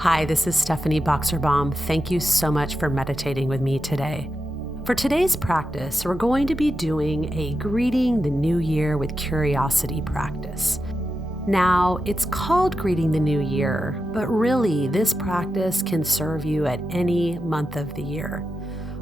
Hi, this is Stephanie Boxerbaum. Thank you so much for meditating with me today. For today's practice, we're going to be doing a Greeting the New Year with Curiosity practice. Now, it's called Greeting the New Year, but really, this practice can serve you at any month of the year.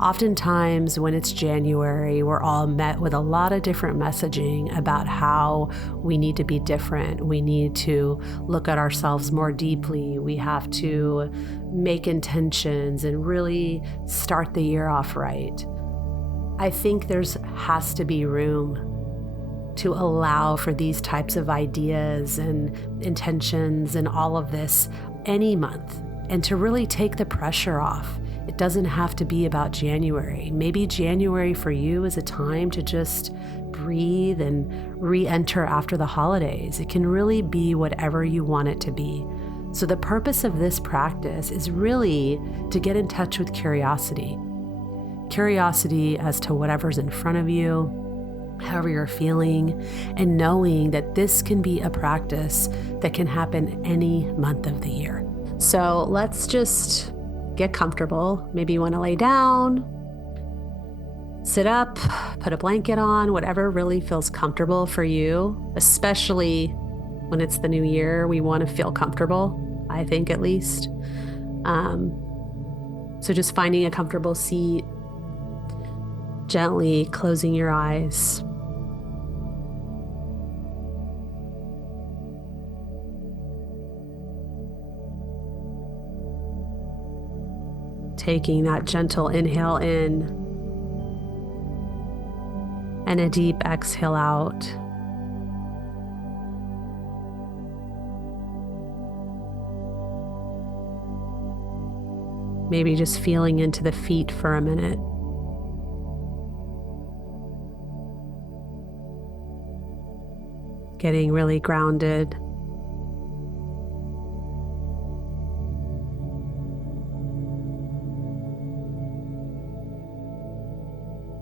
Oftentimes, when it's January, we're all met with a lot of different messaging about how we need to be different. We need to look at ourselves more deeply. We have to make intentions and really start the year off right. I think has to be room to allow for these types of ideas and intentions and all of this any month, and to really take the pressure off. It doesn't have to be about January. Maybe January for you is a time to just breathe and re-enter after the holidays. It can really be whatever you want it to be. So the purpose of this practice is really to get in touch with curiosity. Curiosity as to whatever's in front of you, however you're feeling, and knowing that this can be a practice that can happen any month of the year. So let's just get comfortable. Maybe you want to lay down, sit up, put a blanket on, whatever really feels comfortable for you, especially when it's the new year. We want to feel comfortable, I think at least. So just finding a comfortable seat, gently closing your eyes. Taking that gentle inhale in and a deep exhale out. Maybe just feeling into the feet for a minute. Getting really grounded.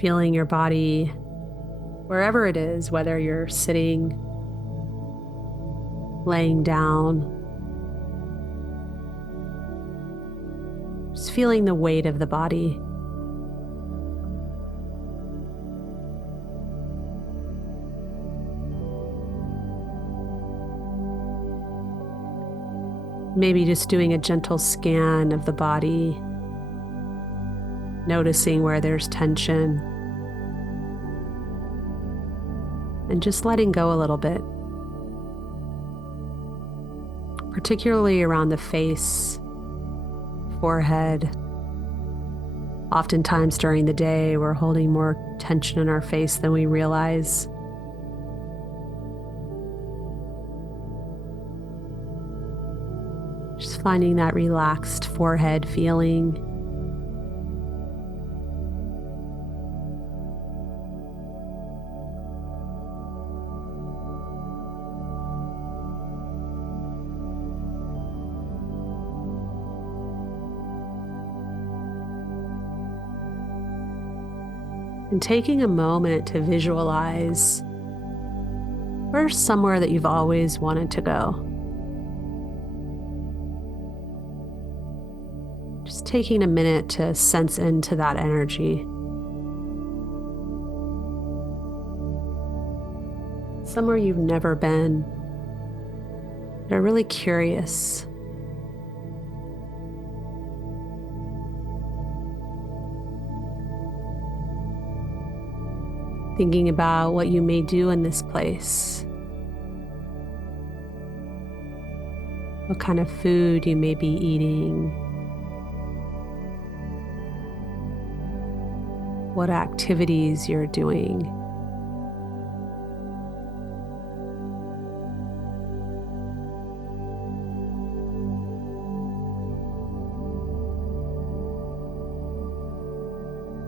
Feeling your body wherever it is, whether you're sitting, laying down. Just feeling the weight of the body. Maybe just doing a gentle scan of the body, noticing where there's tension, and just letting go a little bit, particularly around the face, forehead. Oftentimes during the day, we're holding more tension in our face than we realize. Just finding that relaxed forehead feeling. And taking a moment to visualize where's somewhere that you've always wanted to go. Just taking a minute to sense into that energy. Somewhere you've never been. You're really curious. Thinking about what you may do in this place. What kind of food you may be eating. What activities you're doing.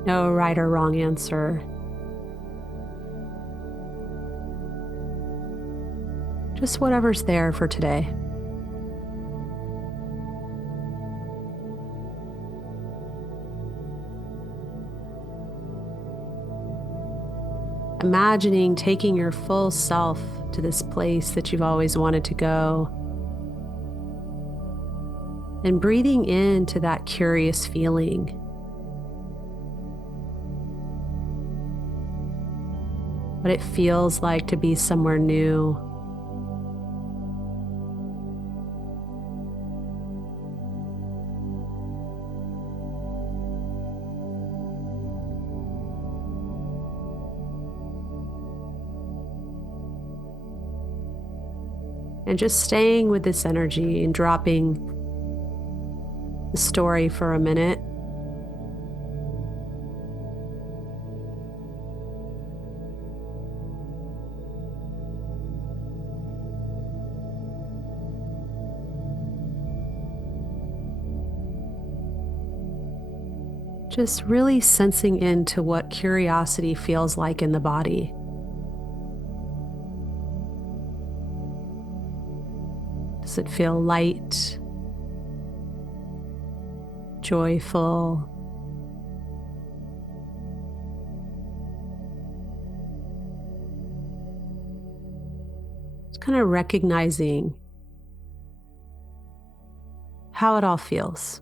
No right or wrong answer. Just whatever's there for today. Imagining taking your full self to this place that you've always wanted to go. and breathing into that curious feeling. What it feels like to be somewhere new. And just staying with this energy and dropping the story for a minute. Just really sensing into what curiosity feels like in the body. Does it feel light, joyful? Just kind of recognizing how it all feels.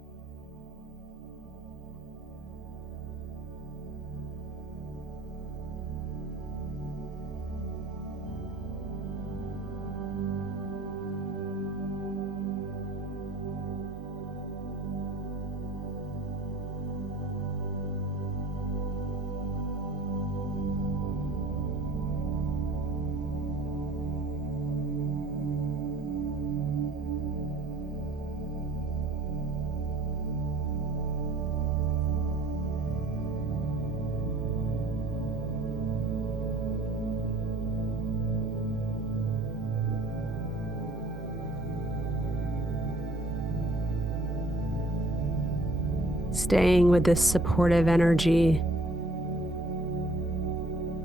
Staying with this supportive energy,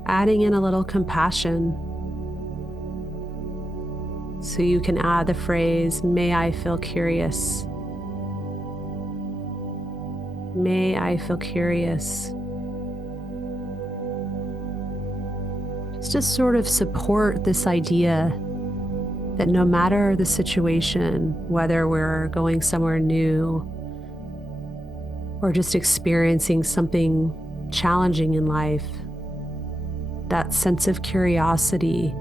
adding in a little compassion. So you can add the phrase, "May I feel curious." May I feel curious. Just to sort of support this idea that no matter the situation, whether we're going somewhere new or just experiencing something challenging in life, that sense of curiosity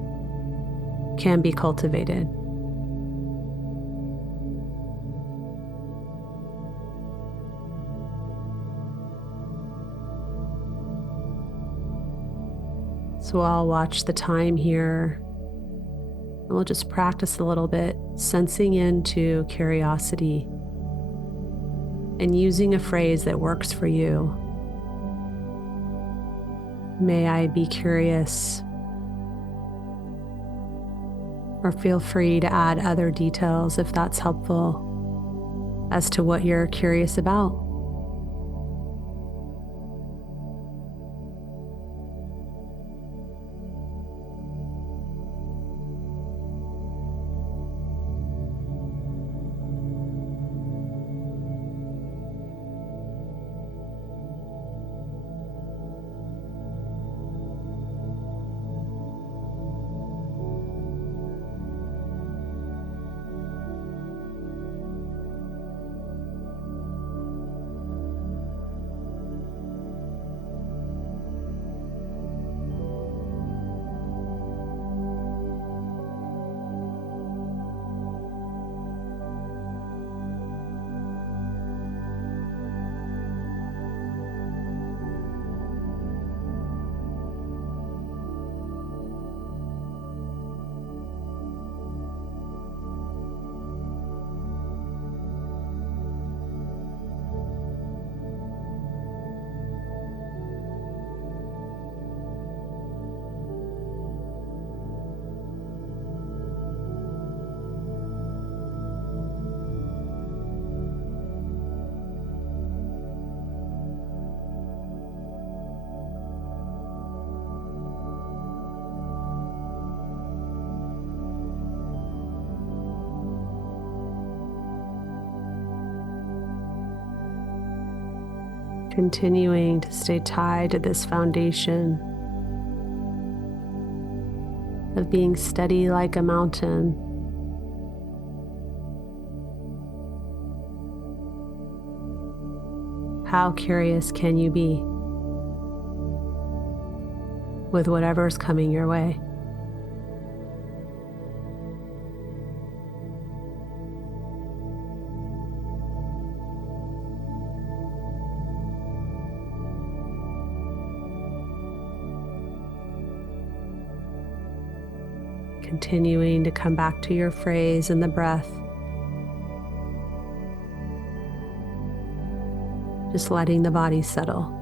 can be cultivated. So I'll watch the time here, and we'll just practice a little bit, sensing into curiosity and using a phrase that works for you. May I be curious? Or feel free to add other details if that's helpful as to what you're curious about. Continuing to stay tied to this foundation of being steady like a mountain. How curious can you be with whatever's coming your way? Continuing to come back to your phrase and the breath. Just letting the body settle.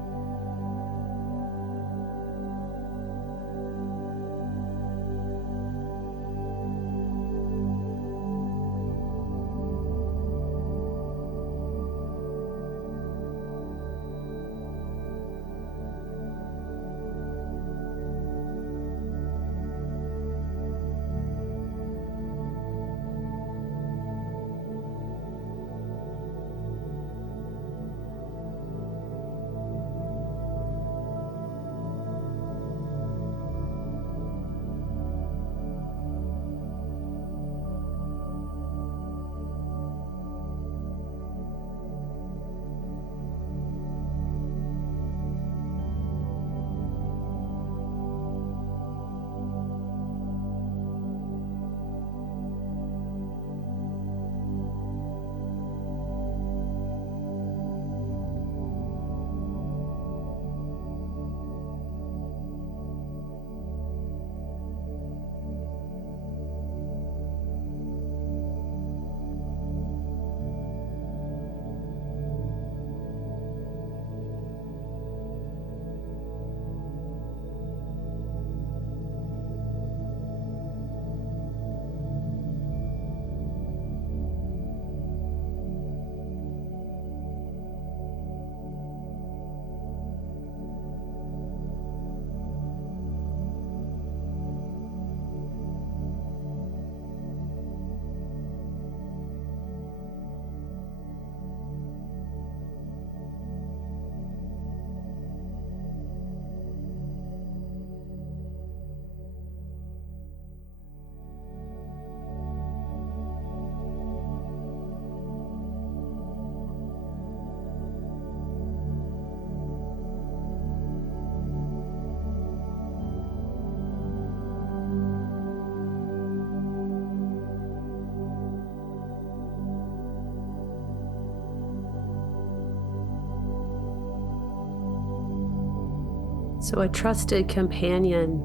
So a trusted companion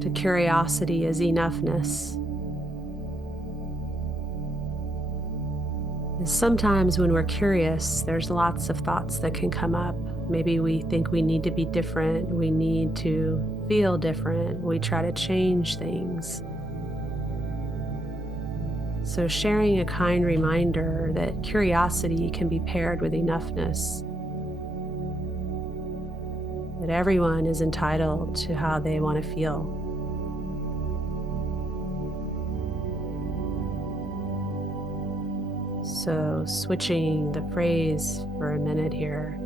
to curiosity is enoughness. And sometimes when we're curious, there's lots of thoughts that can come up. Maybe we think we need to be different, we need to feel different, we try to change things. So sharing a kind reminder that curiosity can be paired with enoughness, that everyone is entitled to how they want to feel. So switching the phrase for a minute here.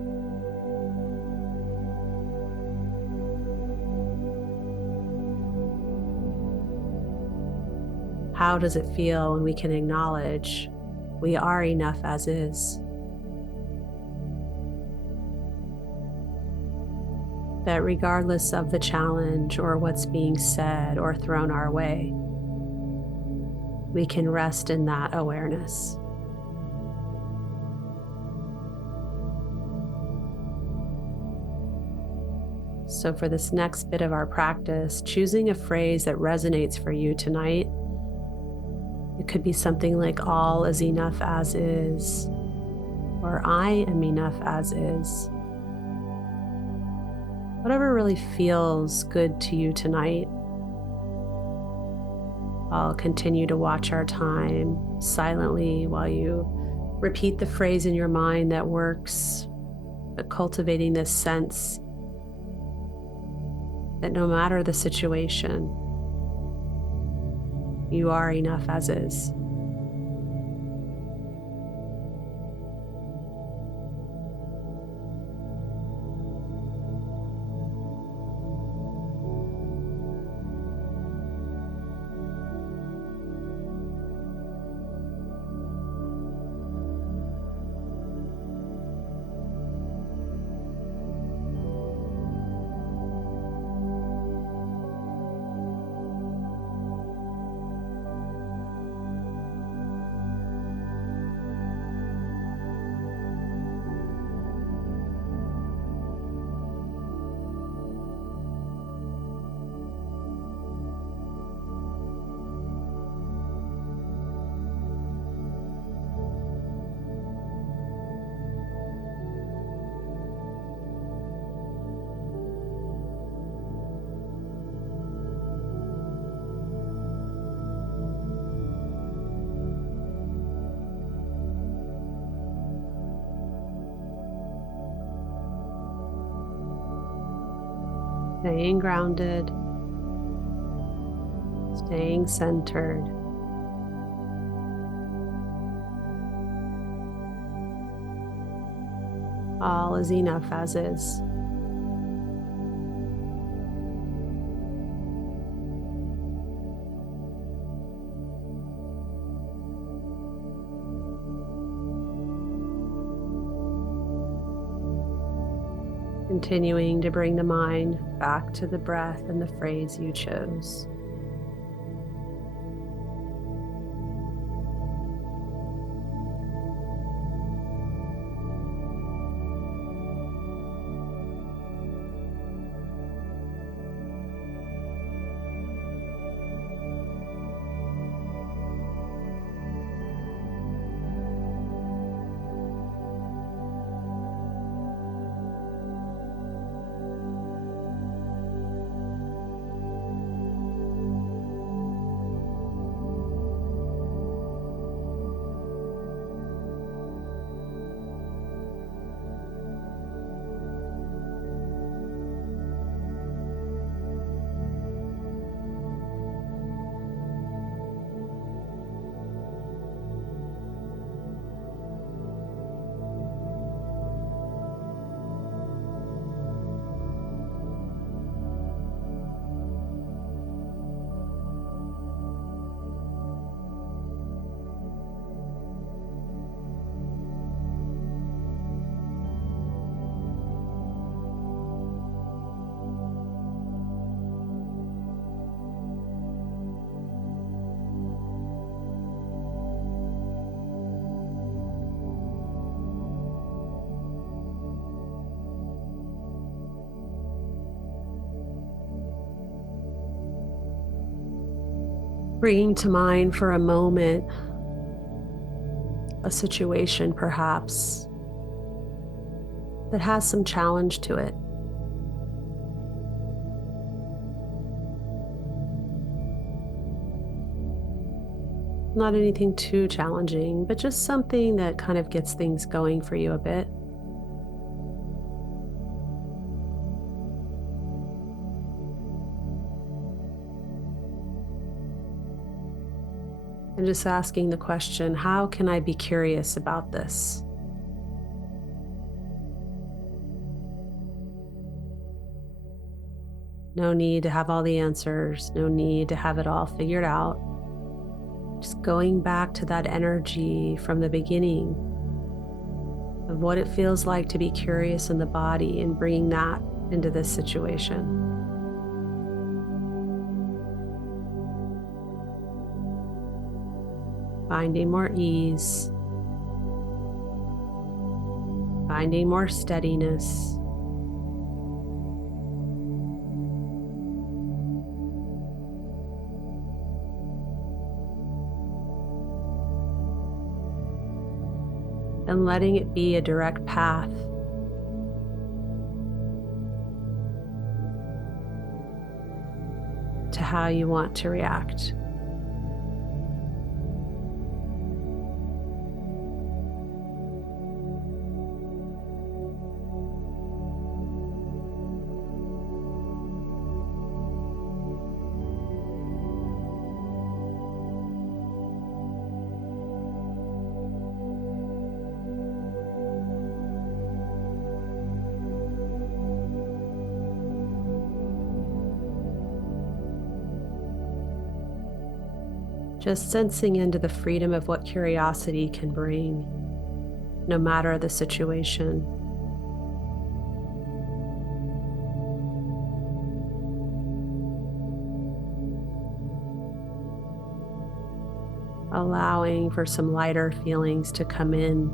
How does it feel when we can acknowledge we are enough as is? That regardless of the challenge or what's being said or thrown our way, we can rest in that awareness. So for this next bit of our practice, choosing a phrase that resonates for you tonight, it could be something like all is enough as is, or I am enough as is. Whatever really feels good to you tonight. I'll continue to watch our time silently while you repeat the phrase in your mind that works, but cultivating this sense that no matter the situation, you are enough as is. Staying grounded, staying centered. All is enough as is. Continuing to bring the mind back to the breath and the phrase you chose. Bringing to mind for a moment a situation perhaps that has some challenge to it. Not anything too challenging, but just something that kind of gets things going for you a bit. And just asking the question, how can I be curious about this? No need to have all the answers, no need to have it all figured out. Just going back to that energy from the beginning of what it feels like to be curious in the body and bringing that into this situation. Finding more ease, finding more steadiness. And letting it be a direct path to how you want to react. Just sensing into the freedom of what curiosity can bring, no matter the situation. Allowing for some lighter feelings to come in.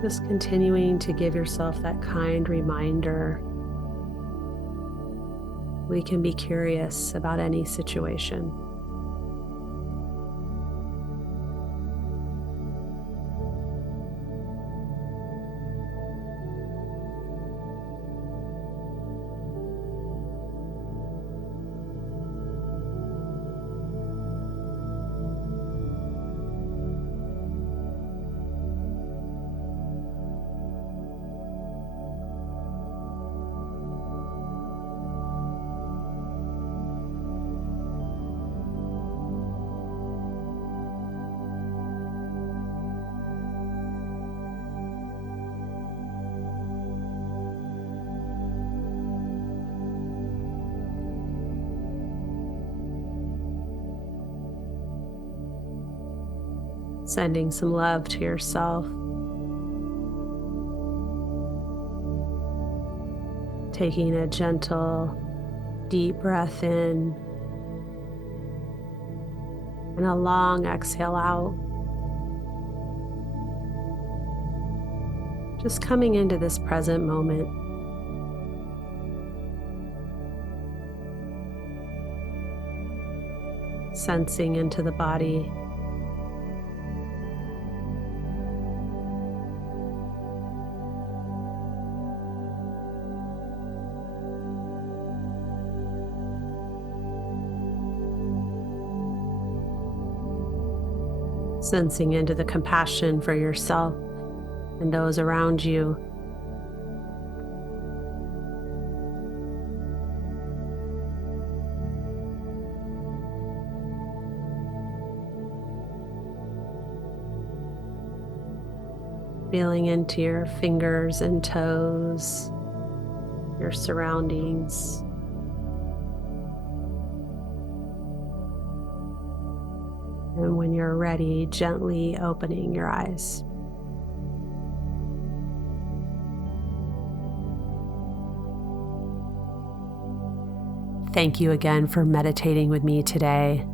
Just continuing to give yourself that kind reminder. We can be curious about any situation. Sending some love to yourself. Taking a gentle, deep breath in and a long exhale out. Just coming into this present moment. Sensing into the body. Sensing into the compassion for yourself and those around you. Feeling into your fingers and toes, your surroundings. And when you're ready, gently opening your eyes. Thank you again for meditating with me today.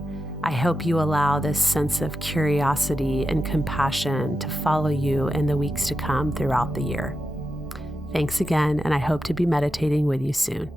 I hope you allow this sense of curiosity and compassion to follow you in the weeks to come throughout the year. Thanks again, and I hope to be meditating with you soon.